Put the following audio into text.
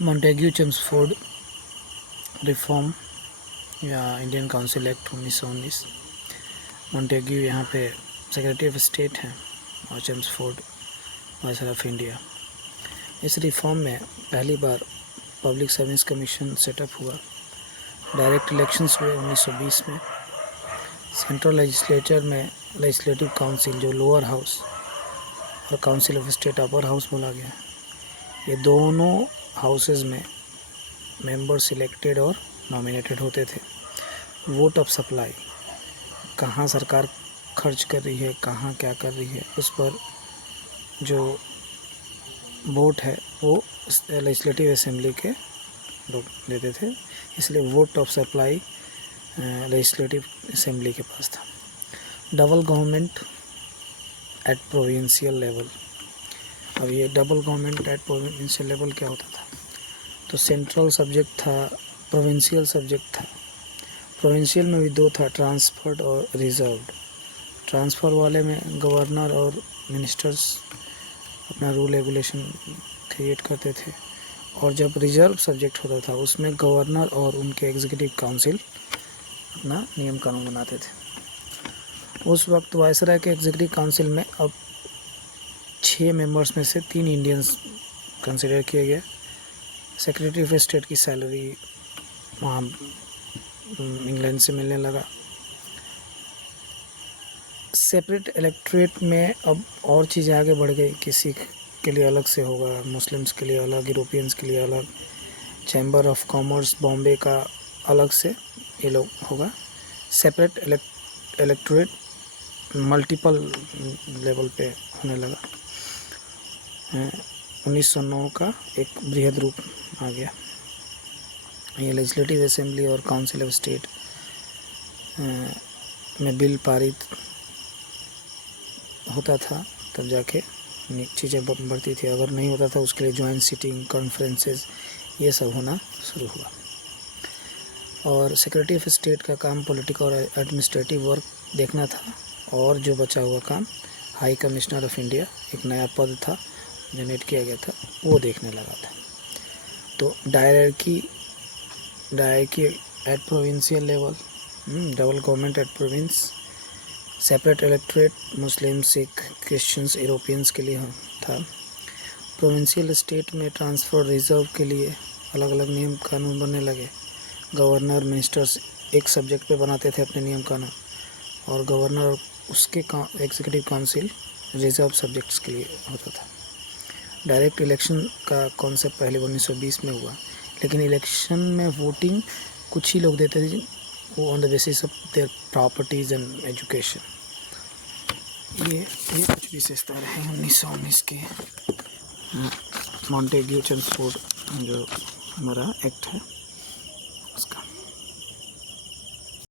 Montagu Chelmsford reform या Indian council act 1919। Montagu यहाँ पे सेक्रेटरी ऑफ स्टेट हैं और चेम्सफोर्ड वाइसरॉय ऑफ इंडिया। इस रिफॉर्म में पहली बार पब्लिक सर्विस कमीशन सेटअप हुआ। डायरेक्ट इलेक्शंस हुए 1920 में। सेंट्रल लेजिस्लेचर में लेजिस्लेटिव काउंसिल जो लोअर हाउस और council of state upper house बोला गया, ये दोनों हाउसेस में मेंबर सिलेक्टेड और नॉमिनेटेड होते थे। वोट ऑफ सप्लाई, कहाँ सरकार खर्च कर रही है, कहाँ क्या कर रही है, उस पर जो वोट है वो लेजिस्लेटिव असेंबली के लोग देते थे, इसलिए vote of supply legislative assembly के पास था। Double government eight provincial level. अब ये double government eight provincial level क्या होता था? तो सेंट्रल सब्जेक्ट था, प्रोविंशियल सब्जेक्ट था। प्रोविंशियल में भी दो था, ट्रांसफर्ड और रिजर्व्ड। ट्रांसफ़र वाले में गवर्नर और मिनिस्टर्स अपना रूल रेगुलेशन क्रिएट करते थे, और जब रिजर्व सब्जेक्ट होता था उसमें गवर्नर और उनके एग्जीक्यूटिव काउंसिल अपना नियम कानून बनाते थे। उस वक्त वायसराय के एग्जीक्यूटिव काउंसिल में अब 6 मेंबर्स में से 3 इंडियंस कंसिडर किए गए। सेक्रेटरी ऑफ स्टेट की सैलरी वहाँ इंग्लैंड से मिलने लगा। सेपरेट इलेक्टोरेट में अब और चीज़ें आगे बढ़ गई कि सिख के लिए अलग से होगा, मुस्लिम्स के लिए अलग, यूरोपियंस के लिए अलग, चैम्बर ऑफ कॉमर्स बॉम्बे का अलग से ये लोग होगा। सेपरेट इलेक्टोरेट मल्टीपल लेवल पे होने लगा। 1909 का एक बृहद रूप आ गया। ये लेजिस्लेटिव असेंबली और काउंसिल ऑफ स्टेट में बिल पारित होता था, तब जाके चीज़ें बढ़ती थी। अगर नहीं होता था उसके लिए जॉइंट सिटिंग, कॉन्फ्रेंसेस, ये सब होना शुरू हुआ। और सेक्रेटरी ऑफ स्टेट का काम पॉलिटिकल और एडमिनिस्ट्रेटिव वर्क देखना था, और जो बचा हुआ काम हाई कमिश्नर ऑफ इंडिया, एक नया पद था जनरेट किया गया था, वो देखने लगा था। तो dyarchy at provincial level, double government at province, separate electorate Muslim, Sikh, Christians, Europeans के लिए था। प्रोविंशियल स्टेट में ट्रांसफ़र रिजर्व के लिए अलग अलग नियम कानून बनने लगे। गवर्नर, मिनिस्टर्स एक सब्जेक्ट पे बनाते थे अपने नियम कानून, और गवर्नर और उसके एग्जीक्यूटिव काउंसिल रिजर्व सब्जेक्ट्स के लिए होता था। डायरेक्ट इलेक्शन का कॉन्सेप्ट पहले 1920 में हुआ, लेकिन इलेक्शन में वोटिंग कुछ ही लोग देते थे, वो on the basis of their properties and education. ये कुछ विशेषता रहे 1919 के मॉन्टेग्यू चेम्सफोर्ड जो हमारा एक्ट है उसका।